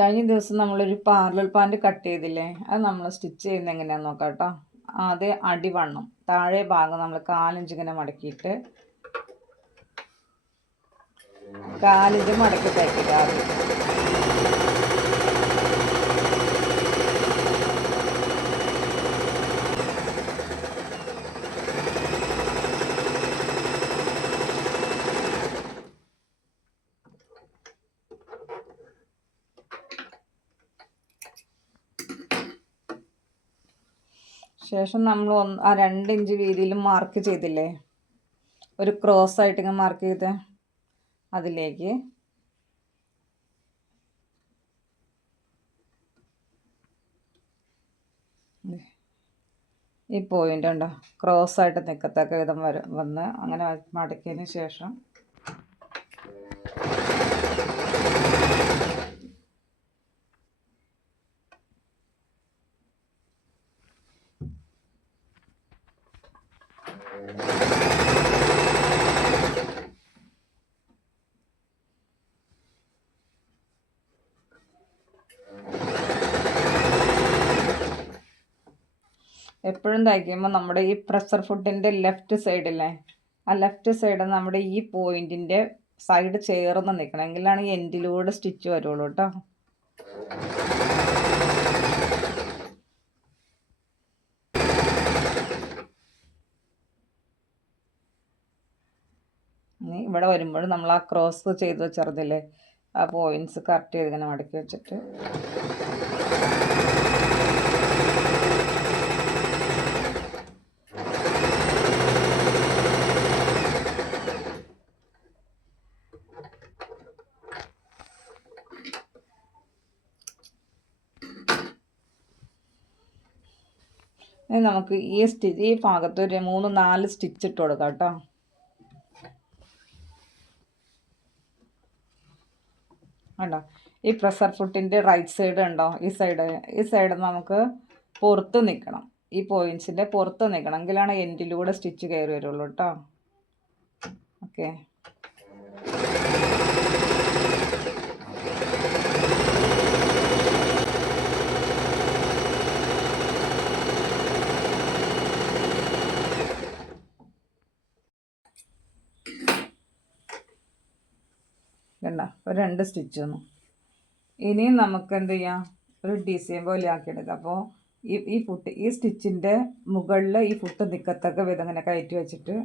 കഴിഞ്ഞ ദിവസം നമ്മളൊരു പാർലർ പാൻറ് കട്ട് ചെയ്തില്ലേ, അത് നമ്മൾ സ്റ്റിച്ച് ചെയ്യുന്നത് എങ്ങനെയാണെന്ന് നോക്കാം കേട്ടോ. ആദ്യം അടിവണ്ണം താഴെ ഭാഗം നമ്മൾ 4 ഇഞ്ച് ഇങ്ങനെ മടക്കിയിട്ട് 4 ഇഞ്ച് മടക്കി തയ്ക്കുക ആദ്യം. ശേഷം നമ്മൾ 2 ഇഞ്ച് വീതിയിൽ മാർക്ക് ചെയ്തില്ലേ, ഒരു ക്രോസ് ആയിട്ട് ഇങ്ങനെ മാർക്ക് ചെയ്ത് അതിലേക്ക് ഈ പോയിന്റ് ഉണ്ടോ ക്രോസ് ആയിട്ട് നിൽക്കത്തക്ക വിധം വന്ന് അങ്ങനെ മടക്കിയതിന് ശേഷം എപ്പോഴും തയ്ക്കുമ്പോൾ നമ്മുടെ ഈ പ്രഷർ ഫുഡിൻ്റെ ലെഫ്റ്റ് സൈഡില്ലേ, ആ ലെഫ്റ്റ് സൈഡ് നമ്മുടെ ഈ പോയിന്റിൻ്റെ സൈഡ് ചേർന്ന് നിൽക്കണം, എങ്കിലാണ് ഈ എൻഡിലൂടെ സ്റ്റിച്ച് വരുള്ളൂ കേട്ടോ. ഇനി ഇവിടെ വരുമ്പോൾ നമ്മൾ ആ ക്രോസ് ചെയ്ത് വെച്ചറിഞ്ഞില്ലേ, ആ പോയിന്റ്സ് കറക്റ്റ് ചെയ്ത് ഇങ്ങനെ മടക്കി വെച്ചിട്ട് നമുക്ക് ഈ ഭാഗത്ത് ഒരു 3-4 സ്റ്റിച്ച് ഇട്ട് കൊടുക്കാം കേട്ടോ. കണ്ടോ, ഈ പ്രഷർ ഫുട്ടിൻ്റെ റൈറ്റ് സൈഡ് ഉണ്ടോ, ഈ സൈഡ് നമുക്ക് പുറത്ത് നിൽക്കണം, ഈ പോയിൻറ്റ്സിൻ്റെ പുറത്ത് നിൽക്കണം, എങ്കിലാണ് എൻഡിലൂടെ സ്റ്റിച്ച് കയറി വരുള്ളൂ കേട്ടോ. ഓക്കെ, കണ്ട ഒരു 2 സ്റ്റിച്ച് വന്നു. ഇനിയും നമുക്ക് എന്ത് ചെയ്യാം, ഒരു ഡിസൈൻ പോലെ ആക്കിയെടുക്കാം. അപ്പോൾ ഈ സ്റ്റിച്ചിൻ്റെ മുകളിൽ ഈ ഫുട്ട് നിൽക്കത്തക്ക വിധം ഇങ്ങനെ കയറ്റി വെച്ചിട്ട്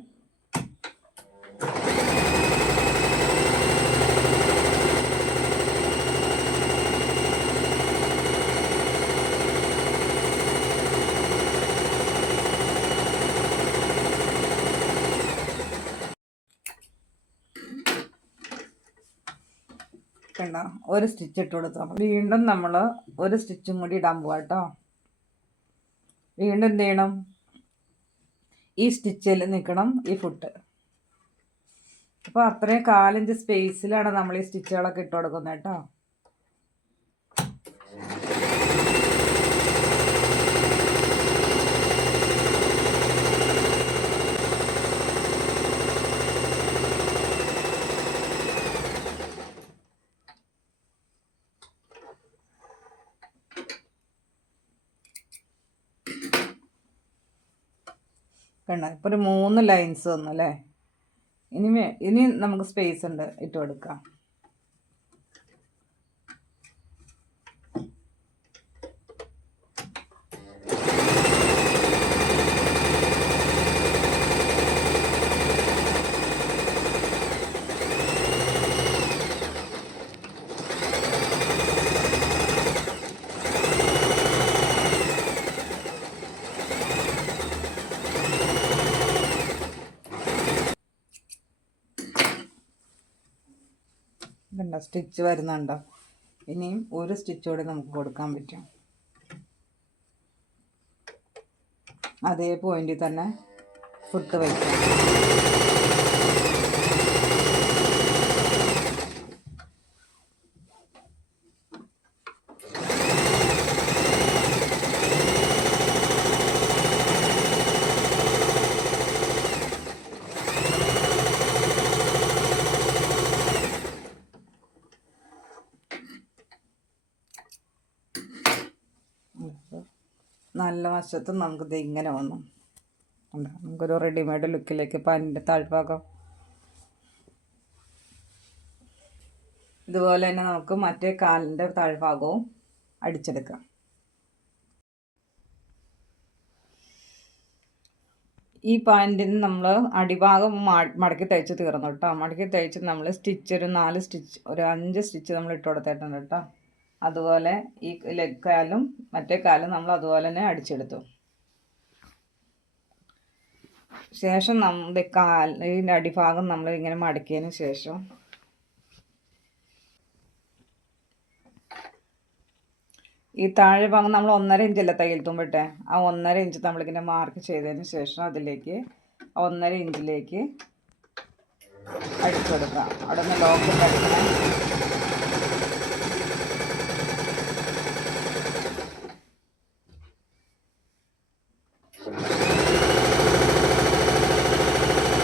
കണ്ട ഒരു സ്റ്റിച്ച് ഇട്ട് കൊടുത്തു. വീണ്ടും നമ്മൾ ഒരു സ്റ്റിച്ചും കൂടി ഇടാൻ പോവാം കേട്ടോ. വീണ്ടും എന്ത് ചെയ്യണം, ഈ സ്റ്റിച്ചിൽ നിൽക്കണം ഈ ഫുട്ട്. അപ്പോൾ അത്രയും 4 ഇഞ്ച് സ്പേസിലാണ് നമ്മൾ ഈ സ്റ്റിച്ചുകളൊക്കെ ഇട്ട് കൊടുക്കുന്നത് കേട്ടോ. കണ്ട ഇപ്പോൾ ഒരു 3 ലൈൻസ് വന്നു അല്ലേ. ഇനി നമുക്ക് സ്പേസ് ഉണ്ട്, ഇട്ട് കൊടുക്കാം. ഇതുണ്ടോ സ്റ്റിച്ച് വരുന്നുണ്ടോ. ഇനിയും ഒരു സ്റ്റിച്ച് കൂടി നമുക്ക് കൊടുക്കാൻ പറ്റും. അതേ പോയിന്റിൽ തന്നെ ഫുട്ട് വയ്ക്കാം. നല്ല വശത്തും നമുക്കിത് ഇങ്ങനെ വന്നു. നമുക്കൊരു റെഡിമെയ്ഡ് ലുക്കിലേക്ക് പാൻറ്റിൻ്റെ താഴ്ഭാഗം ഇതുപോലെ തന്നെ നമുക്ക് മറ്റേ കാലിൻ്റെ താഴ്ഭാഗവും അടിച്ചെടുക്കാം. ഈ പാൻറ്റിന് നമ്മൾ അടിഭാഗം മടക്കി തയ്ച്ച് തീർന്നു കേട്ടോ. മടക്കി തയ്ച്ച് നമ്മൾ സ്റ്റിച്ച് ഒരു 4 സ്റ്റിച്ച് ഒരു 5 സ്റ്റിച്ച് നമ്മൾ ഇട്ട് കൊടുത്തിട്ടുണ്ട് കേട്ടോ. അതുപോലെ ഈ ലെഗ് കാലും മറ്റേ കാലും നമ്മൾ അതുപോലെ തന്നെ അടിച്ചെടുത്തു. ശേഷം നമ്മുടെ ഇതിൻ്റെ അടിഭാഗം നമ്മൾ ഇങ്ങനെ മടക്കിയതിന് ശേഷം ഈ താഴെ ഭാഗം നമ്മൾ 1.5 ഇഞ്ചല്ലേ തയ്യൽ തുമ്പിട്ടെ, ആ 1.5 ഇഞ്ച് നമ്മളിങ്ങനെ മാർക്ക് ചെയ്തതിന് ശേഷം അതിലേക്ക് 1.5 ഇഞ്ചിലേക്ക് അടിച്ചു കൊടുക്കാം. അവിടെ നിന്ന് ലോക്കിട്ട് അടിക്കണം.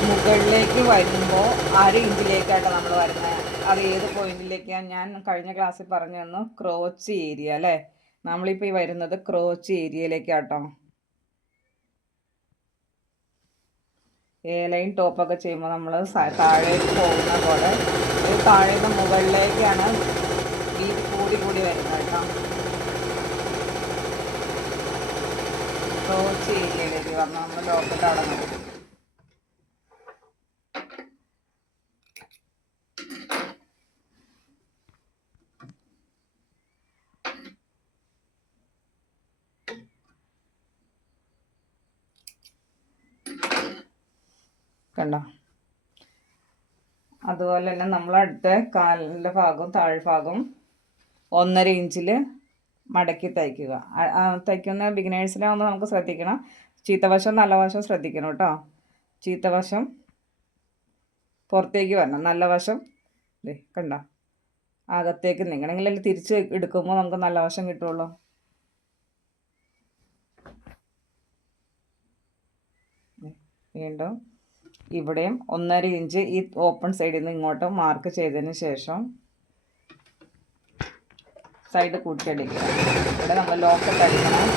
മുകളിലേക്ക് വരുമ്പോൾ 1/2 ഇഞ്ചിലേക്കാട്ടോ നമ്മൾ വരുന്നത്. അത് ഏത് പോയിന്റിലേക്കാണ് ഞാൻ കഴിഞ്ഞ ക്ലാസ്സിൽ പറഞ്ഞു തന്നു, ക്രോച്ച് ഏരിയ അല്ലേ. നമ്മളിപ്പോൾ ഈ വരുന്നത് ക്രോച്ച് ഏരിയയിലേക്കാട്ടോ. എ ലൈൻ ടോപ്പൊക്കെ ചെയ്യുമ്പോൾ നമ്മൾ താഴേക്ക് പോകുന്ന പോലെ താഴെ നിന്ന് മുകളിലേക്കാണ് വീതി കൂടി വരുന്നത് കേട്ടോ. ക്രോച്ച് ഏരിയയിലേക്ക് വന്ന് നമ്മൾ ലോക്കറ്റ് അടങ്ങും. കണ്ടോ? അതുപോലെ തന്നെ നമ്മളടുത്ത കാലിൻ്റെ ഭാഗവും താഴ്ഭാഗവും 1.5 ഇഞ്ചിൽ മടക്കി തയ്ക്കുക. തയ്ക്കുന്ന ബിഗിനേഴ്സിനാകുമ്പോൾ നമുക്ക് ശ്രദ്ധിക്കണം, ചീത്തവശം നല്ല വശം ശ്രദ്ധിക്കണം കേട്ടോ. ചീത്തവശം പുറത്തേക്ക് വരണം, നല്ല വശം കണ്ടോ അകത്തേക്ക് നീങ്ങണമെങ്കിൽ തിരിച്ച് എടുക്കുമ്പോൾ നമുക്ക് നല്ല വശം കിട്ടുള്ളൂ. വീണ്ടും ഇവിടെയും 1.5 ഇഞ്ച് ഈ ഓപ്പൺ സൈഡിൽ നിന്ന് ഇങ്ങോട്ട് മാർക്ക് ചെയ്തതിന് ശേഷം സൈഡ് കൂട്ടിയടിക്കുക. ഇവിടെ നമ്മൾ ലോക്കറ്റ് അടിക്കണം.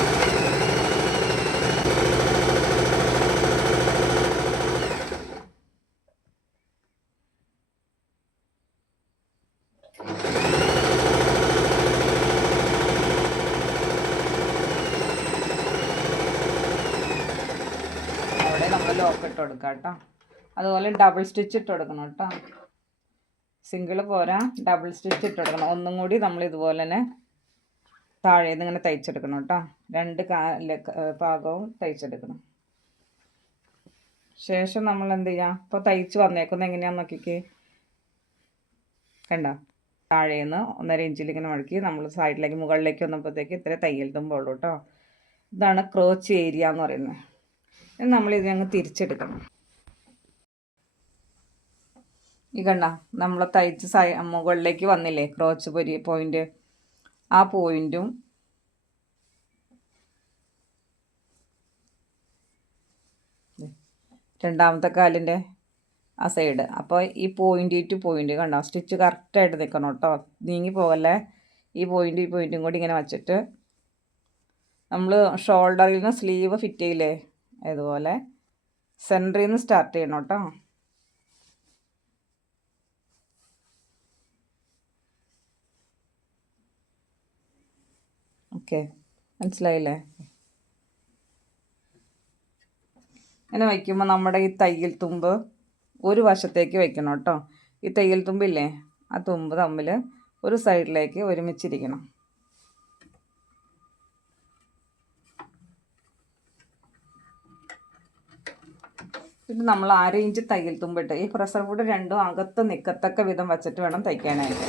അവിടെ നമ്മൾ ലോക്കറ്റ് കൊടുക്കാം കേട്ടോ. അതുപോലെ ഡബിൾ സ്റ്റിച്ച് ഇട്ട് കൊടുക്കണം കേട്ടോ. സിംഗിൾ പോരാ, ഡബിൾ സ്റ്റിച്ച് ഇട്ട് കൊടുക്കണം. ഒന്നും കൂടി നമ്മൾ ഇതുപോലെ തന്നെ താഴേന്ന് ഇങ്ങനെ തയ്ച്ചെടുക്കണം കേട്ടോ. 2 ഭാഗവും തയ്ച്ചെടുക്കണം. ശേഷം നമ്മൾ എന്ത് ചെയ്യാം, ഇപ്പോൾ തയ്ച്ച് വന്നേക്കുന്നത് എങ്ങനെയാണെന്ന് നോക്കിക്കേ. കണ്ടോ, താഴേന്ന് 1.5 ഇഞ്ചിൽ ഇങ്ങനെ മടക്കി നമ്മൾ സൈഡിലേക്ക് മുകളിലേക്ക് വന്നപ്പോഴത്തേക്ക് ഇത്ര തയ്യൽ തുമ്പുള്ളൂ കേട്ടോ. ഇതാണ് ക്രോച്ച് ഏരിയ എന്ന് പറയുന്നത്. ഇനി നമ്മളിത് അങ്ങ് തിരിച്ചെടുക്കണം. ഈ കണ്ട നമ്മൾ തയ്ച്ച് മുകളിലേക്ക് വന്നില്ലേ ക്രോച്ച് പോയിന്റ്, ആ പോയിന്റും രണ്ടാമത്തെ കാലിൻ്റെ ആ സൈഡ്. അപ്പോൾ ഈ പോയിന്റ് ടു പോയിന്റ് കണ്ടോ, സ്റ്റിച്ച് കറക്റ്റായിട്ട് നിൽക്കണം കേട്ടോ, നീങ്ങി പോകല്ലേ. ഈ പോയിന്റും കൂടി ഇങ്ങനെ വച്ചിട്ട് നമ്മൾ ഷോൾഡറിൽ നിന്ന് സ്ലീവ് ഫിറ്റ് ചെയ്യില്ലേ, അതുപോലെ സെൻറ്ററിൽ നിന്ന് സ്റ്റാർട്ട് ചെയ്യണം കേട്ടോ. ഓക്കെ, മനസ്സിലായില്ലേ? ഇങ്ങനെ വയ്ക്കുമ്പോൾ നമ്മുടെ ഈ തയ്യൽ തുമ്പ് ഒരു വശത്തേക്ക് വയ്ക്കണം കേട്ടോ. ഈ തയ്യൽ തുമ്പില്ലേ, ആ തുമ്പ് തമ്മിൽ ഒരു സൈഡിലേക്ക് ഒരുമിച്ചിരിക്കണം. പിന്നെ നമ്മൾ 1/2 ഇഞ്ച് തയ്യൽ തുമ്പിട്ട് ഈ പ്രഷർ ഫുഡ് രണ്ടും അകത്ത് നിൽക്കത്തക്ക വിധം വച്ചിട്ട് വേണം തയ്ക്കാനായിട്ട്.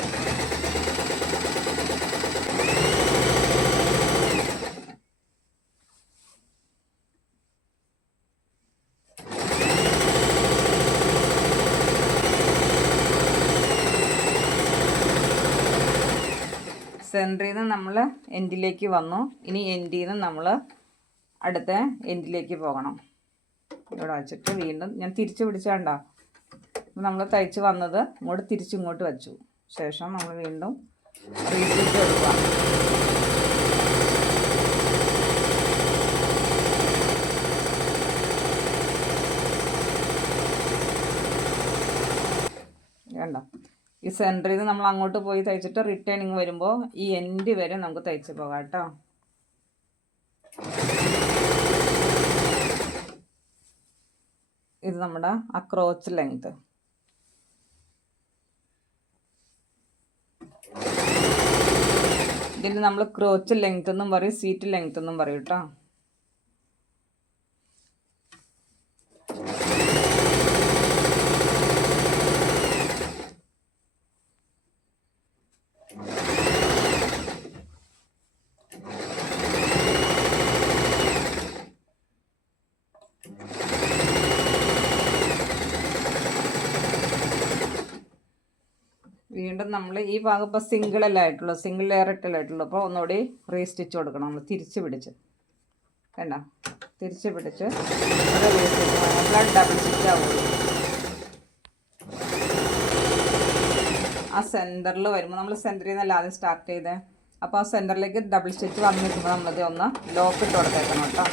സെൻറ്ററിൽ നിന്ന് നമ്മൾ എൻഡിലേക്ക് വന്നു. ഇനി എൻഡിൽ നിന്ന് നമ്മൾ അടുത്ത എൻഡിലേക്ക് പോകണം. ഇവിടെ വച്ചിട്ട് വീണ്ടും ഞാൻ തിരിച്ച് പിടിച്ചാണ്ടോ, നമ്മൾ തയ്ച്ച് വന്നത് ഇങ്ങോട്ട് തിരിച്ചിങ്ങോട്ട് വച്ചു. ശേഷം നമ്മൾ വീണ്ടും റീസ്റ്റിച്ച് എടുക്കുക. ഈ സെൻറ്ററിൽ നിന്ന് നമ്മൾ അങ്ങോട്ട് പോയി തയ്ച്ചിട്ട് റിട്ടേണിങ് വരുമ്പോൾ ഈ എൻഡ് വരെ നമുക്ക് തയ്ച്ച് പോകാം കേട്ടോ. ഇത് നമ്മുടെ അക്രോച്ച് ലെങ്ത്. ഇതിന് നമ്മൾ ക്രോച്ച് ലെങ്ത് എന്നും പറയും, സീറ്റ് ലെങ്ത് എന്നും പറയും കേട്ടോ. വീണ്ടും നമ്മൾ ഈ ഭാഗം ഇപ്പോൾ സിംഗിൾ അല്ല ആയിട്ടുള്ളൂ, സിംഗിൾ ലെയർ ഇട്ടല്ലായിട്ടുള്ളൂ. അപ്പോൾ ഒന്നുകൂടി റീസ്റ്റിച്ച് കൊടുക്കണം. നമ്മൾ തിരിച്ച് പിടിച്ച് വേണ്ട, തിരിച്ച് പിടിച്ച് അത് റീസ്റ്റിച്ച് നമ്മൾ ഡബിൾ സ്റ്റിച്ച് ആവുള്ളൂ. ആ സെൻറ്ററിൽ വരുമ്പോൾ നമ്മൾ സെൻറ്ററിൽ നിന്നല്ല ആദ്യം സ്റ്റാർട്ട് ചെയ്തത്. അപ്പോൾ ആ സെൻറ്ററിലേക്ക് ഡബിൾ സ്റ്റിച്ച് വന്ന് നിൽക്കുമ്പോൾ നമ്മളത് ഒന്ന് ലോക്ക് ഇട്ട് കൊടുത്തേക്കണം കേട്ടോ.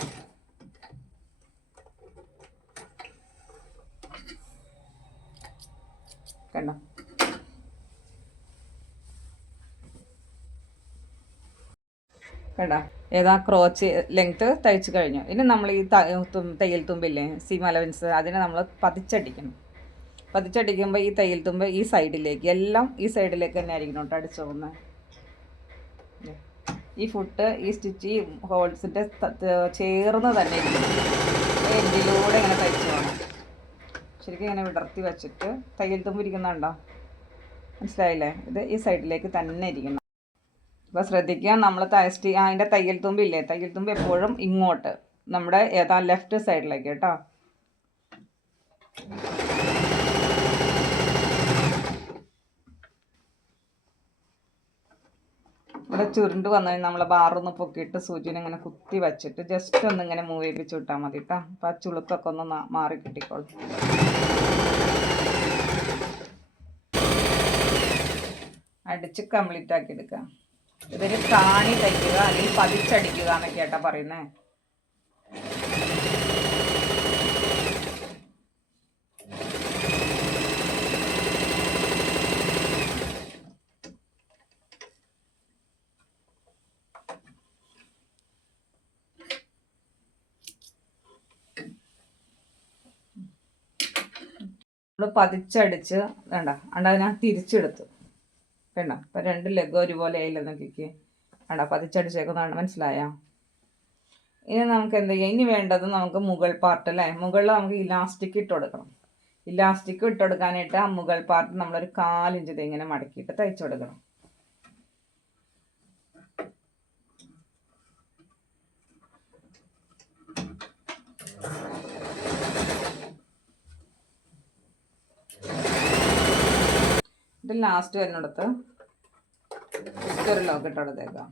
കണ്ടോ, കേട്ടോ ഏതാ ക്രോച്ച് ലെങ്ത്ത് തയ്ച്ച് കഴിഞ്ഞു. ഇനി നമ്മൾ ഈ തയ്യൽ തുമ്പില്ലേ, സീം അലവൻസ്, അതിനെ നമ്മൾ പതിച്ചടിക്കണം. പതിച്ചടിക്കുമ്പോൾ ഈ തയ്യൽ തുമ്പ് ഈ സൈഡിലേക്ക്, എല്ലാം ഈ സൈഡിലേക്ക് തന്നെ ആയിരിക്കണം കേട്ടോ അടിച്ചു പോകുന്നത്. ഈ ഫുട്ട് ഈ സ്റ്റിച്ച് ഈ ഹോൾസിൻ്റെ ചേർന്ന് തന്നെ ഇരിക്കണം. എൻഡിലൂടെ ഇങ്ങനെ തയ്ച്ച് പോകണം. ശരിക്കും ഇങ്ങനെ വിടർത്തി വെച്ചിട്ട് തയ്യൽ തുമ്പ് ഇരിക്കുന്നുണ്ടോ, മനസ്സിലായില്ലേ? ഇത് ഈ സൈഡിലേക്ക് തന്നെ ഇരിക്കണം. അപ്പോൾ ശ്രദ്ധിക്കുക, നമ്മൾ അതിൻ്റെ തയ്യൽ തുമ്പില്ലേ, തയ്യൽ തുമ്പ് എപ്പോഴും ഇങ്ങോട്ട് നമ്മുടെ ഏതാ ലെഫ്റ്റ് സൈഡിലേക്ക് കേട്ടോ. ഇവിടെ ചുരുണ്ട് വന്നു കഴിഞ്ഞാൽ നമ്മൾ ബാറൊന്ന് പൊക്കിയിട്ട് സൂചിനെ ഇങ്ങനെ കുത്തി വെച്ചിട്ട് ജസ്റ്റ് ഒന്ന് ഇങ്ങനെ മൂവ് ചെയ്യിപ്പിച്ച് വിട്ടാൽ മതി കേട്ടോ. അപ്പോൾ ആ ചുളുക്കൊക്കെ ഒന്ന് മാറി കിട്ടിക്കോളും. അടിച്ച് കംപ്ലീറ്റ് ആക്കി എടുക്കാം. ഇതൊരു കാണി തയ്ക്കുക അല്ലെങ്കിൽ പതിച്ചടിക്കുക എന്നൊക്കെ കേട്ടാ പറയുന്നേ. പതിച്ചടിച്ച് വേണ്ട അതിനാ തിരിച്ചെടുത്തു വേണ്ട. അപ്പം 2 ലെഗ് ഒരുപോലെ ആയില്ല നോക്കിക്ക് വേണ്ട, പതിച്ചടിച്ചേക്കുന്നതാണ്, മനസ്സിലായോ? ഇനി നമുക്ക് എന്ത് ചെയ്യാം, ഇനി വേണ്ടത് നമുക്ക് മുകൾ പാർട്ട് അല്ലേ. മുകളിൽ നമുക്ക് ഇലാസ്റ്റിക് ഇട്ട് കൊടുക്കണം. ഇലാസ്റ്റിക് ഇട്ട് കൊടുക്കാനായിട്ട് ആ മുകൾ പാർട്ട് നമ്മളൊരു 4 ഇഞ്ച് ഇങ്ങനെ മടക്കിയിട്ട് തയ്ച്ചു കൊടുക്കണം. ഇത് ലാസ്റ്റ് വരുന്നിടത്ത് ഒരു ലോക്ക് ഇട്ട് കൊടുത്തേക്കാം.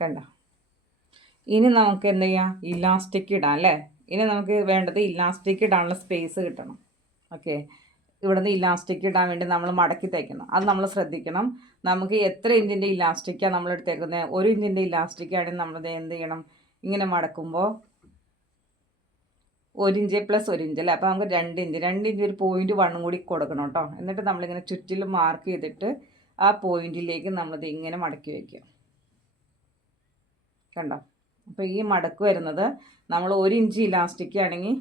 കണ്ട, ഇനി നമുക്ക് എന്ത് ചെയ്യാം, ഇലാസ്റ്റിക് ഇടാം അല്ലേ. ഇനി നമുക്ക് വേണ്ടത് ഇലാസ്റ്റിക് ഇടാനുള്ള സ്പേസ് കിട്ടണം. ഓക്കെ, ഇവിടുന്ന് ഇലാസ്റ്റിക് ഇടാൻ വേണ്ടി നമ്മൾ മടക്കി തയ്ക്കണം. അത് നമ്മൾ ശ്രദ്ധിക്കണം. നമുക്ക് എത്ര ഇഞ്ചിൻ്റെ ഇലാസ്റ്റിക്കാണ് നമ്മൾ എടുത്തേക്കുന്നത്, 1 ഇഞ്ചിൻ്റെ ഇലാസ്റ്റിക് ആണെങ്കിൽ നമ്മളത് എന്ത് ചെയ്യണം, ഇങ്ങനെ മടക്കുമ്പോൾ 1 ഇഞ്ച് പ്ലസ് 1 ഇഞ്ച് അല്ലേ. അപ്പോൾ നമുക്ക് 2 ഇഞ്ച് ഒരു 0.1 കൂടി കൊടുക്കണം കേട്ടോ. എന്നിട്ട് നമ്മളിങ്ങനെ ചുറ്റിലും മാർക്ക് ചെയ്തിട്ട് ആ പോയിന്റിലേക്ക് നമ്മളത് ഇങ്ങനെ മടക്കി വയ്ക്കുക. കണ്ടോ, അപ്പോൾ ഈ മടക്ക് വരുന്നത് നമ്മൾ 1 ഇഞ്ച് ഇലാസ്റ്റിക് ആണെങ്കിൽ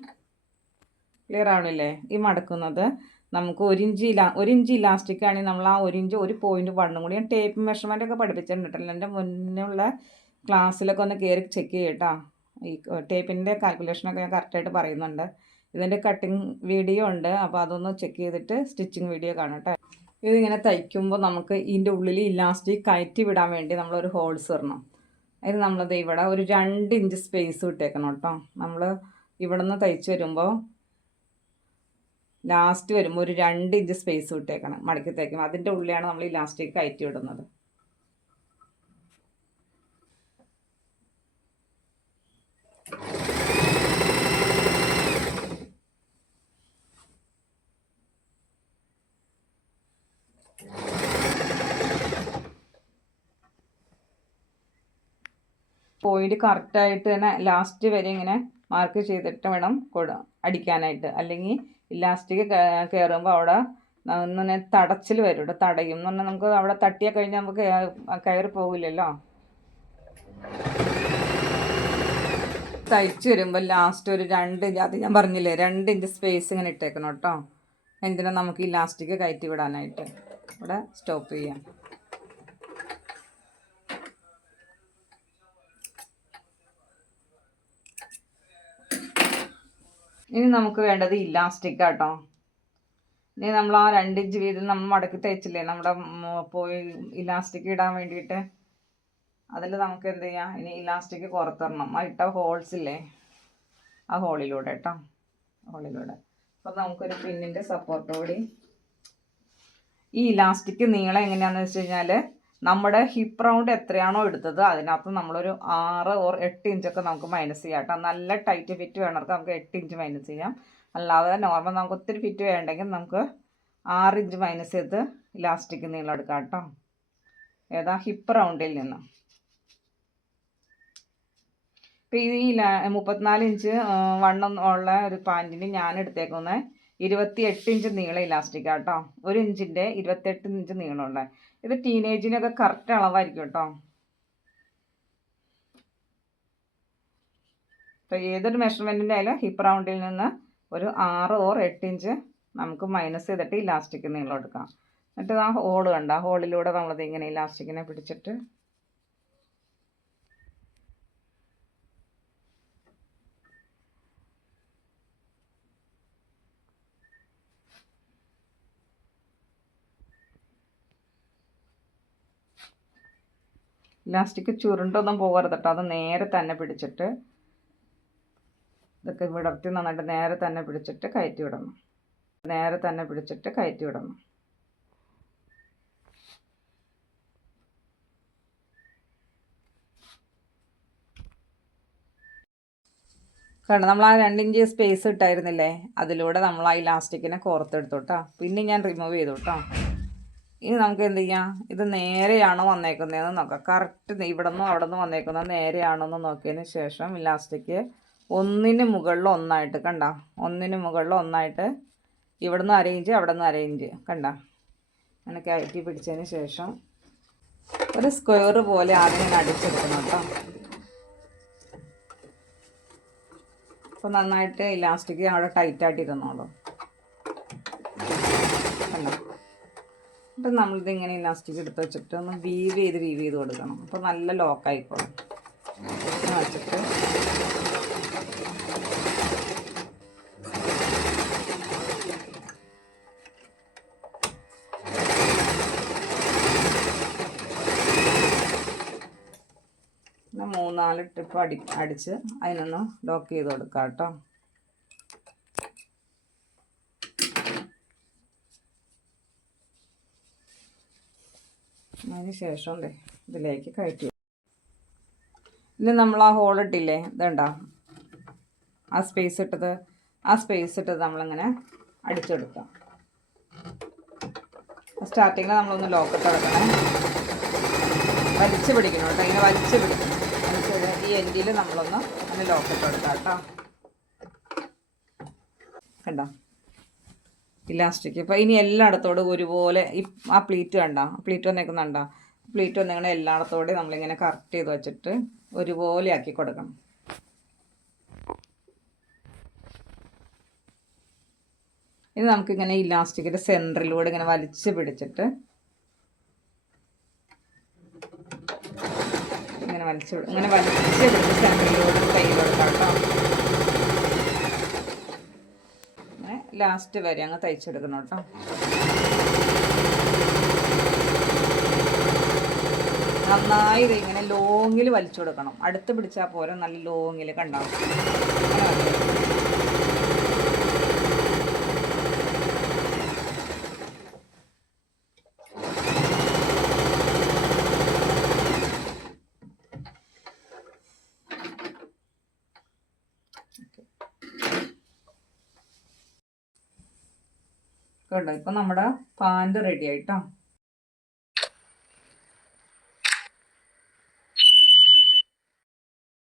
ക്ലിയർ ആവണില്ലേ. ഈ മടക്കുന്നത് നമുക്ക് 1 ഇഞ്ച് ഇലാസ്റ്റിക് ആണെങ്കിൽ നമ്മൾ ആ 1 ഇഞ്ച് 1.1 കൂടി ഞാൻ ടേപ്പ് മെഷർമെൻ്റ് ഒക്കെ പഠിപ്പിച്ചിട്ടുണ്ടല്ലോ. എൻ്റെ മുന്നുള്ള ക്ലാസ്സിലൊക്കെ ഒന്ന് കയറി ചെക്ക് ചെയ്യട്ടോ. ഈ ടേപ്പിൻ്റെ കാൽക്കുലേഷനൊക്കെ ഞാൻ കറക്റ്റായിട്ട് പറയുന്നുണ്ട്. ഇതിൻ്റെ കട്ടിങ് വീഡിയോ ഉണ്ട്, അപ്പോൾ അതൊന്ന് ചെക്ക് ചെയ്തിട്ട് സ്റ്റിച്ചിങ് വീഡിയോ കാണട്ടെ. ഇതിങ്ങനെ തയ്ക്കുമ്പോൾ നമുക്ക് ഇതിൻ്റെ ഉള്ളിൽ ഇലാസ്റ്റിക് കയറ്റി വിടാൻ വേണ്ടി നമ്മളൊരു ഹോൾസ് ഇടണം. അതിന് നമ്മളത് ഇവിടെ ഒരു 2 ഇഞ്ച് സ്പേസ് വിട്ടേക്കണം കേട്ടോ. നമ്മൾ ഇവിടെ നിന്ന് തയ്ച്ച് വരുമ്പോൾ ലാസ്റ്റ് വരുമ്പോൾ ഒരു 2 ഇഞ്ച് സ്പേസ് വിട്ടേക്കണം മടക്കി തയ്ക്കുമ്പോൾ. അതിൻ്റെ ഉള്ളിലാണ് നമ്മൾ ഇലാസ്റ്റിക് കയറ്റി വിടുന്നത്. പോയിന്റ് കറക്റ്റായിട്ട് തന്നെ ലാസ്റ്റ് വരെ ഇങ്ങനെ മാർക്ക് ചെയ്തിട്ട് വേണം അടിക്കാനായിട്ട്. അല്ലെങ്കിൽ ഇലാസ്റ്റിക് കയറുമ്പോൾ അവിടെ ഒന്നിനെ തടച്ചിൽ വരും, ഇവിടെ തടയും എന്ന് പറഞ്ഞാൽ നമുക്ക് അവിടെ തട്ടിയാൽ കഴിഞ്ഞാൽ നമുക്ക് കയറി പോകില്ലല്ലോ. തയ്ച്ച് വരുമ്പോൾ ലാസ്റ്റ് ഒരു 2 ഇഞ്ച്, അത് ഞാൻ പറഞ്ഞില്ലേ 2 ഇഞ്ച് സ്പേസ് ഇങ്ങനെ ഇട്ടേക്കണം കേട്ടോ. എന്തിനാ നമുക്ക് ഇലാസ്റ്റിക് കയറ്റി വിടാനായിട്ട്. ഇവിടെ സ്റ്റോപ്പ് ചെയ്യാം. ഇനി നമുക്ക് വേണ്ടത് ഇലാസ്റ്റിക് കേട്ടോ. ഇനി നമ്മൾ ആ 2 ഇഞ്ച് വീതം നമ്മൾ മടക്കി തയ്ച്ചില്ലേ നമ്മുടെ പോയി ഇലാസ്റ്റിക് ഇടാൻ വേണ്ടിയിട്ട്, അതിൽ നമുക്ക് എന്ത് ചെയ്യാം, ഇനി ഇലാസ്റ്റിക് പുറത്തിടണം. ആ ഇട്ട ഹോൾസ് ഇല്ലേ, ആ ഹോളിലൂടെ കേട്ടോ, ഹോളിലൂടെ. അപ്പം നമുക്കൊരു പിന്നിൻ്റെ സപ്പോർട്ട് കൂടി. ഈ ഇലാസ്റ്റിക് നീളം എങ്ങനെയാണെന്ന് വെച്ച് കഴിഞ്ഞാൽ നമ്മുടെ ഹിപ്പ് റൗണ്ട് എത്രയാണോ എടുത്തത് അതിനകത്ത് നമ്മളൊരു 6 or 8 ഇഞ്ചൊക്കെ നമുക്ക് മൈനസ് ചെയ്യാം കേട്ടോ. നല്ല ടൈറ്റ് ഫിറ്റ് വേണവർക്ക് നമുക്ക് 8 ഇഞ്ച് മൈനസ് ചെയ്യാം. അല്ലാതെ നോർമൽ നമുക്ക് ഒത്തിരി ഫിറ്റ് വേണ്ടെങ്കിൽ നമുക്ക് 6 ഇഞ്ച് മൈനസ് ചെയ്ത് ഇലാസ്റ്റിക് നീളം എടുക്കാം കേട്ടോ. ഏതാ ഹിപ്പ് റൗണ്ടിൽ നിന്ന്. ഇപ്പോൾ ഈ 34 ഇഞ്ച് വണ്ണം ഉള്ള ഒരു പാൻറ്റിന് ഞാൻ എടുത്തേക്കുന്നത് 28 ഇഞ്ച് നീളം ഇലാസ്റ്റിക് കേട്ടോ. 1 ഇഞ്ചിൻ്റെ 28 ഇഞ്ച് നീളമുള്ള. ഇത് ടീനേജിനൊക്കെ കറക്റ്റ് അളവായിരിക്കും കേട്ടോ. ഇപ്പോൾ ഏതൊരു മെഷർമെൻറ്റിൻ്റെ ആയാലും ഹിപ്പ് റൗണ്ടിൽ നിന്ന് ഒരു 6 or 8 ഇഞ്ച് നമുക്ക് മൈനസ് ചെയ്തിട്ട് ഇലാസ്റ്റിക് നീളം എടുക്കാം. എന്നിട്ട് ആ ഹോള് കണ്ട, ആ ഹോളിലൂടെ നമ്മളത് ഇങ്ങനെ ഇലാസ്റ്റിക്കിനെ പിടിച്ചിട്ട് ഇലാസ്റ്റിക് ചുരുണ്ടൊന്നും പോകരുത് കേട്ടോ. അത് നേരെ തന്നെ പിടിച്ചിട്ട് ഇതൊക്കെ വിടർത്തി നന്നായിട്ട് നേരെ തന്നെ പിടിച്ചിട്ട് കയറ്റി വിടണം. നേരെ തന്നെ പിടിച്ചിട്ട് കയറ്റി വിടണം. കാരണം നമ്മൾ ആ 2 ഇഞ്ച് സ്പേസ് ഇട്ടായിരുന്നില്ലേ, അതിലൂടെ നമ്മൾ ആ ഇലാസ്റ്റിക്കിനെ കോർത്തെടുത്തു കേട്ടോ. പിന്നെ ഞാൻ റിമൂവ് ചെയ്തു കേട്ടോ. ഇനി നമുക്ക് എന്ത് ചെയ്യാം, ഇത് നേരെയാണോ വന്നേക്കുന്നതെന്ന് നോക്കാം. കറക്റ്റ് ഇവിടെ നിന്നും അവിടെ നിന്ന് വന്നേക്കുന്നത് നേരെയാണോ എന്ന് നോക്കിയതിന് ശേഷം ഇലാസ്റ്റിക് ഒന്നിന് മുകളിൽ ഒന്നായിട്ട് കണ്ട, ഒന്നിന് മുകളിൽ ഒന്നായിട്ട് ഇവിടെ നിന്ന് അരയിഞ്ച് അവിടെ നിന്ന് അരയിഞ്ച് കണ്ട, അങ്ങനെ കയറ്റി പിടിച്ചതിന് ശേഷം ഒരു സ്ക്വയർ പോലെ ആദ്യം ഇങ്ങനെ അടിച്ചെടുക്കണം കേട്ടോ. അപ്പോൾ നന്നായിട്ട് ഇലാസ്റ്റിക് അവിടെ ടൈറ്റായിട്ടിരുന്നോളൂ കണ്ടോ. അപ്പം നമ്മളിതിങ്ങനെ ഇലാസ്റ്റിക് എടുത്ത് വെച്ചിട്ട് ഒന്ന് വീവ് ചെയ്ത് കൊടുക്കണം. അപ്പോൾ നല്ല ലോക്കായിക്കോളും. വെച്ചിട്ട് പിന്നെ 3-4 ട്രിപ്പ് അടിച്ച് അതിനൊന്ന് ലോക്ക് ചെയ്ത് കൊടുക്കാം കേട്ടോ. അതിന് ശേഷം ഇതിലേക്ക് കയറ്റി. ഇനി നമ്മൾ ആ ഹോൾ ഇട്ടില്ലേ, ഇതുണ്ടോ ആ സ്പേസ് ഇട്ടത് നമ്മളിങ്ങനെ അടിച്ചെടുക്കാം. സ്റ്റാർട്ടിങ്ങിൽ നമ്മളൊന്ന് ലോക്കിട്ട് എടുക്കണേ. വലിച്ചു പിടിക്കണം കേട്ടോ, ഇങ്ങനെ വലിച്ചു പിടിക്കണം. ഈ എൻഡിൽ നമ്മളൊന്ന് അങ്ങനെ ലോക്കിട്ട് എടുക്കാം കേട്ടോ. കണ്ടോ ഇലാസ്റ്റിക്. ഇപ്പോൾ ഇനി എല്ലായിടത്തോടും ഒരുപോലെ ആ പ്ലീറ്റ് കണ്ടോ, പ്ലീറ്റ് വന്നേക്കുന്നുണ്ടോ, പ്ലീറ്റ് വന്നിങ്ങനെ എല്ലായിടത്തോടെ നമ്മളിങ്ങനെ കറക്റ്റ് ചെയ്ത് വെച്ചിട്ട് ഒരുപോലെ ആക്കി കൊടുക്കണം. ഇനി നമുക്കിങ്ങനെ ഇലാസ്റ്റിക്കിൻ്റെ സെൻറ്ററിലൂടെ ഇങ്ങനെ വലിച്ച് പിടിച്ചിട്ട് ഇങ്ങനെ വലിച്ച് പിടിച്ച് സെൻറ്ററിലൂടെ കയ്യിൽ കൊടുക്കാം കേട്ടോ. ലാസ്റ്റ് വരെ അങ്ങ് തയ്ച്ചെടുക്കണം കേട്ടോ. നന്നായി ഇങ്ങനെ ലോങ്ങിൽ വലിച്ചു കൊടുക്കണം. അടുത്ത് പിടിച്ചാൽ പോരെ, നല്ല ലോങ്ങിൽ കണ്ടോ. കണ്ടോ, ഇപ്പം നമ്മുടെ പാൻറ് റെഡി ആയിട്ടോ.